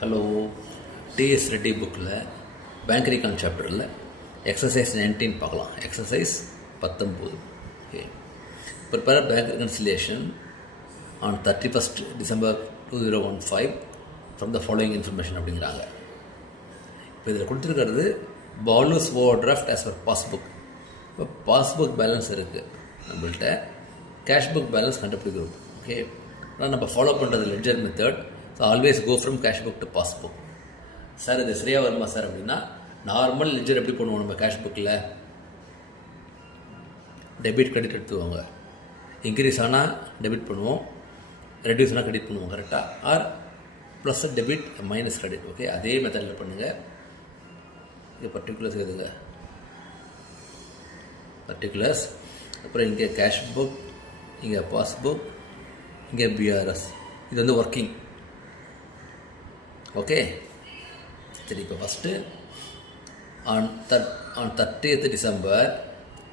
Hello, DS Reddy புக்கில் bank ரீகான் சாப்டரில் exercise 19 பார்க்கலாம். Exercise 19. Okay, prepare bank reconciliation on 31st December 2015 from the following information அப்படிங்கிறாங்க. இப்போ இதில் கொடுத்துருக்கிறது பாலூஸ் overdraft as per passbook. இப்போ பாஸ்புக் பேலன்ஸ் இருக்குது நம்மள்கிட்ட, கேஷ் புக் பேலன்ஸ் கண்டுபிடிக்கிறோம். ஓகே, ஆனால் நம்ம ஃபாலோ பண்ணுறது ledger method. So always go from cash book to passbook. Sir இது சரியாக வருமா சார் அப்படின்னா, நார்மல் லெட்ஜர் எப்படி பண்ணுவோம் நம்ம கேஷ் புக்கில்? டெபிட் கிரெடிட் எடுத்துவாங்க. இன்க்ரீஸ் ஆனால் டெபிட் பண்ணுவோம், ரெடியூஸ் ஆனால் கிரெடிட் பண்ணுவோம். கரெக்டாக? Or plus debit minus credit. Okay, அதே மெத்தடில் பண்ணுங்கள். இது பர்டிகுலர்ஸ் எதுங்க? பர்டிகுலர்ஸ், அப்புறம் இங்கே கேஷ் புக், இங்கே பாஸ்புக், இங்கே பிஆர்எஸ். இது வந்து ஒர்க்கிங். ஓகே, சரி. இப்போ first on 30th December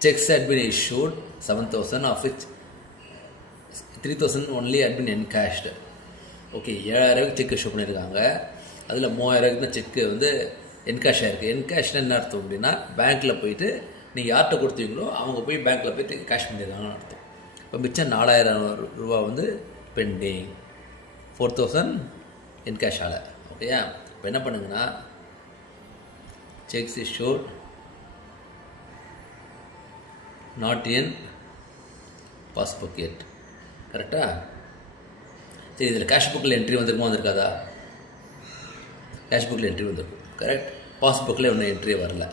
checks had been issued 7,000, of which 3,000 only had been encashed. Okay, 7,000 check issue பண்ணியிருக்காங்க. அதில் 3,000 தான் செக்கு வந்து என்கேஷ் ஆகிருக்கு. என்கேஷ்னா என்ன அர்த்தம் அப்படின்னா, பேங்க்கில் போயிட்டு நீங்கள் யார்கிட்ட கொடுத்தீங்களோ அவங்க போய் பேங்க்கில் போய்ட்டு கேஷ் பண்ணியிருக்காங்கன்னு அர்த்தம். இப்போ மிச்சம் 4,000 ரூபா வந்து பெண்டிங், 4,000 என்கேஷ் ஆகலை. ஓகேயா? இப்போ என்ன பண்ணுங்கன்னா, checks issued not in passbook yet. கரெக்டா? சரி, இதில் கேஷ் புக்கில் என்ட்ரி வந்திருக்குமா, வந்திருக்காதா? கேஷ் புக்கில் என்ட்ரி வந்திருக்கும். கரெக்ட். பாஸ்புக்கில் ஒன்றும் என்ட்ரி வரல.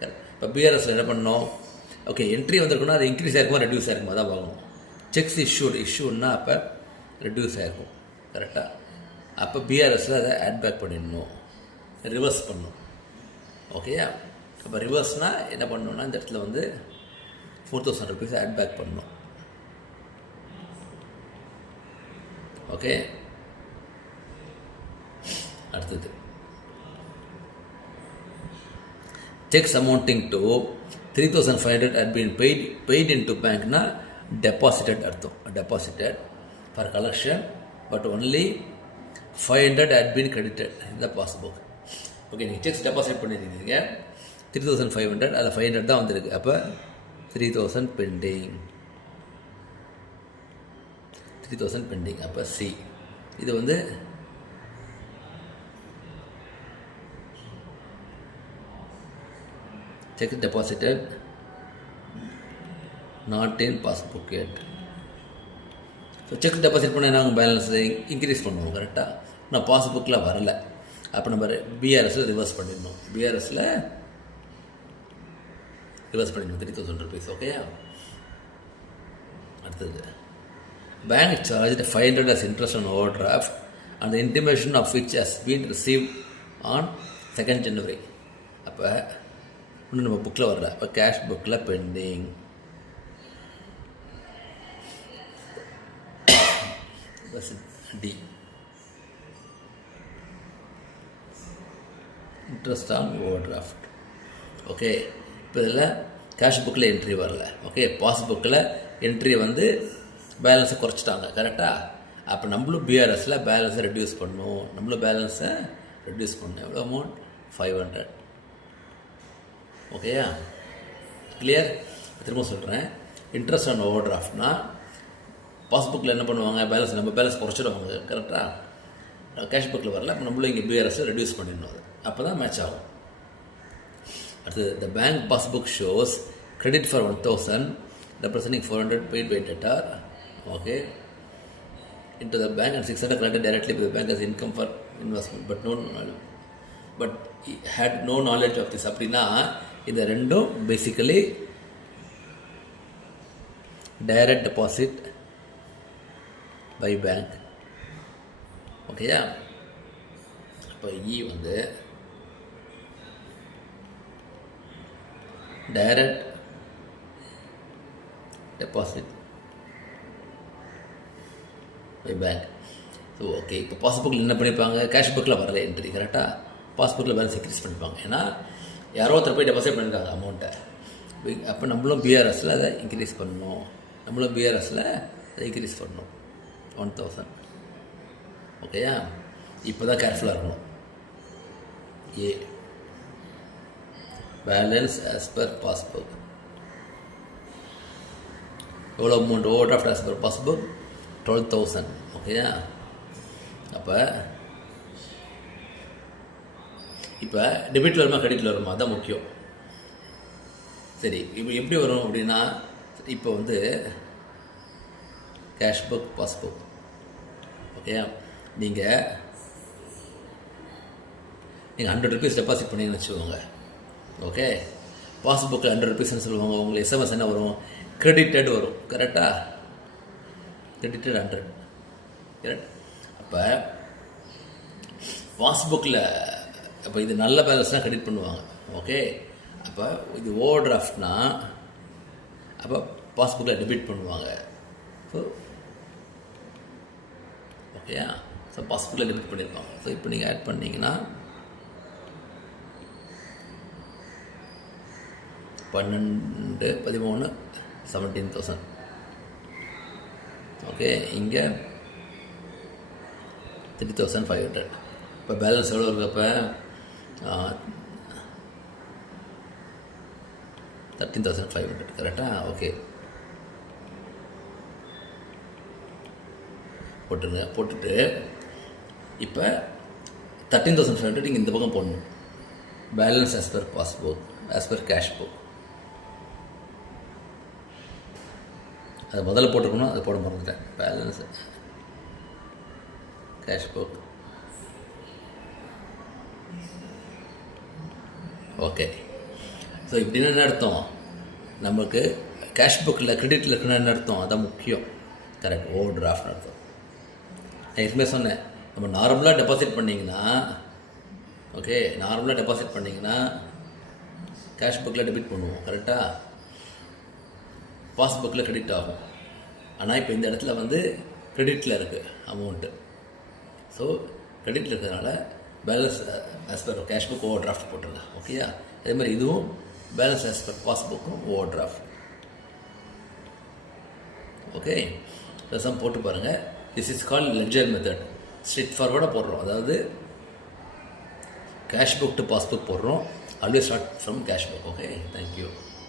கரெக்ட். இப்போ பிஆர்எஸில் என்ன பண்ணோம்? ஓகே, என்ட்ரி வந்திருக்குன்னா அது இன்க்ரீஸ் ஆகிருக்குமா ரெடியூஸ் ஆகிருக்குமா தான் பார்க்கணும். செக்ஸ் இஷ்யூன்னா அப்போ ரெடியூஸ் ஆகிருக்கும். கரெக்டாக? அப்போ பிஆர்எஸில் அதை ஆட் பேக் பண்ணிடணும், ரிவர்ஸ் பண்ணணும். ஓகேயா? அப்போ ரிவர்ஸ்னால் என்ன பண்ணணும்னா, இந்த இடத்துல வந்து 4,000 rupees ஆட் பேக் பண்ணணும். ஓகே, அடுத்தது cheques amounting to 3,500 had been paid into bankனா டெபாசிட்டட் அர்த்தம். Deposited for collection, but only 500 had been credited in the passbook. Okay, நீங்கள் செக்ஸ் டெபாசிட் பண்ணியிருக்கீங்க 3,500, அதில் 500 தான் வந்திருக்கு. அப்போ 3,000 பெண்டிங், 3,000 பெண்டிங். அப்போ சி. இது வந்து cheque deposited not in passbook yet. So cheque deposit பண்ண நாங்கள் பேலன்ஸ் இன்க்ரீஸ் பண்ணுவோம். கரெக்டாக? நான் பாஸ்புக்கில் வரலை. அப்போ நம்ம பிஆர்எஸில் ரிவர்ஸ் பண்ணிடணும். பிஆர்எஸில் ரிவர்ஸ் பண்ணிடணும் 3,000 rupees. ஓகே, அடுத்தது bank charge 500 as interest on overdraft and the intimation of which has been received on 2nd January. அப்போ இன்னும் நம்ம புக்கில் வரல. அப்போ கேஷ் புக்கில் pending. D, interest on overdraft. Okay, இப்போ இதில் கேஷ் புக்கில் என்ட்ரி வரல. ஓகே, பாஸ்புக்கில் என்ட்ரி வந்து பேலன்ஸை குறைச்சிட்டாங்க. கரெக்டாக? அப்போ நம்மளும் பிஆர்எஸில் பேலன்ஸை ரெடியூஸ் பண்ணணும். நம்மளும் பேலன்ஸை ரெடியூஸ் பண்ணணும். எவ்வளோ அமௌண்ட்? 500. ஓகேயா? கிளியர்? திரும்ப சொல்கிறேன். இன்ட்ரெஸ்ட் ஆன் ஓவர் டிராஃப்ட்னா பாஸ்புக்கில் என்ன பண்ணுவாங்க? பேலன்ஸ், நம்ம பேலன்ஸ் குறைச்சிடுவாங்க. கரெக்டாக? கேஷ் புக்கில் வரல. அப்போ நம்மளும் இங்கே பிஆர்எஸை ரெடியூஸ் பண்ணிடணும். அது அப்போ தான் மேட்ச் ஆகும். அடுத்தது, the bank passbook shows credit for 1,000 representing 400 paid by debtor. Okay, into the bank and 600 credited directly by the bank as income for investment, but he had no knowledge of this. அப்படின்னா இது ரெண்டும் basically direct deposit by bank. ஓகேயா? இப்போ இ வந்து direct deposit by bank. So okay, இப்போ பாஸ்புக்கில் என்ன பண்ணியிருப்பாங்க? கேஷ் புக்கில் வரல என்ட்ரி. கரெக்டாக? பாஸ்புக்கில் பேலன்ஸ் இன்க்ரீஸ் பண்ணிப்பாங்க. ஏன்னா யாரோ ஒருத்தர் போய் டெபாசிட் பண்ணியிருக்காங்க அமௌண்ட்டை. அப்போ நம்மளும் பிஆர்எஸில் அதை இன்க்ரீஸ் பண்ணணும். நம்மளும் பிஆர்எஸில் அதை இன்க்ரீஸ் பண்ணணும் 1,000. ஓகேயா? இப்போ தான் கேர்ஃபுல்லாக இருக்கணும். ஏ பேலன்ஸ் ஆஸ் பர் பாஸ்புக். எவ்வளோ amount over draft as per passbook? 12,000. ஓகேயா? அப்போ இப்போ டெபிட்டில் வருமா கிரெடிட்டில் வருமா? அதுதான் முக்கியம். சரி, இப்போ எப்படி வரும் அப்படின்னா, இப்போ வந்து கேஷ் புக், பாஸ்புக். ஓகேயா? நீங்கள் 100 rupees டெபாசிட் பண்ணிங்கன்னு வச்சுக்கோங்க. ஓகே, பாஸ்புக்கில் 100 rupeesன்னு சொல்லுவாங்க. உங்களுக்கு எஸ்எம்எஸ் என்ன வரும்? கிரெடிட்டட் வரும். கரெக்டாக? கிரெடிட்டட் 100. கரெக்ட். அப்போ பாஸ்புக்கில் அப்போ இது நல்ல பேலன்ஸ்னால் கிரெடிட் பண்ணுவாங்க. ஓகே, அப்போ இது ஓவர் டிராஃப்ட்னா அப்போ பாஸ்புக்கில் டெபிட் பண்ணுவாங்க. ஸோ ஓகேயா? ஸோ பாஸ்புக்கில் டெபிட் பண்ணியிருப்பாங்க. ஸோ இப்போ நீங்கள் ஆட் பண்ணிங்கன்னா 12, 13, 17,000. ஓகே, இங்கே 3,500. இப்போ பேலன்ஸ் எவ்வளோ இருக்குது? அப்போ 13,500. கரெக்டாக? ஓகே, போட்டுருங்க. போட்டுட்டு இப்போ 13,500 நீங்கள் இந்த பக்கம் போடணும். Balance as per passbook, as per cash book. அது முதல்ல போட்டுருக்கணும், அதை போட மறந்துட்டேன். Balance cash book. Okay, so இப்படின்னு என்ன அர்த்தம்? நமக்கு கேஷ் புக்கில் கிரெடிட்டில் இருக்குன்னு என்ன அர்த்தம்? அதான் முக்கியம். கரெக்ட், ஓவர் டிராஃப்ட்னு அர்த்தம். நான் ஏற்கனவே சொன்னேன், நம்ம நார்மலாக டெபாசிட் பண்ணிங்கன்னா, ஓகே, நார்மலாக டெபாசிட் பண்ணிங்கன்னா கேஷ் புக்கில் டெபிட் பண்ணுவோம். கரெக்டாக? பாஸ்புக்கில் கிரெடிட் ஆகும். ஆனால் இப்போ இந்த இடத்துல வந்து கிரெடிட்டில் இருக்குது அமௌண்ட்டு. ஸோ கிரெடிட்டில் இருக்கிறதுனால balance as per cash book overdraft போட்டுருங்க. ஓகேயா? அதே மாதிரி இதுவும் பேலன்ஸ் ஆஸ் பர் பாஸ்புக்கும் ஓவர் டிராஃப்ட். ஓகே, சம் போட்டு பாருங்கள். This is called ledger method. Straight ஃபார்வர்டாக போடுறோம். அதாவது கேஷ் புக் டு பாஸ்புக் போடுறோம். Always start from cash book. Okay, thank you.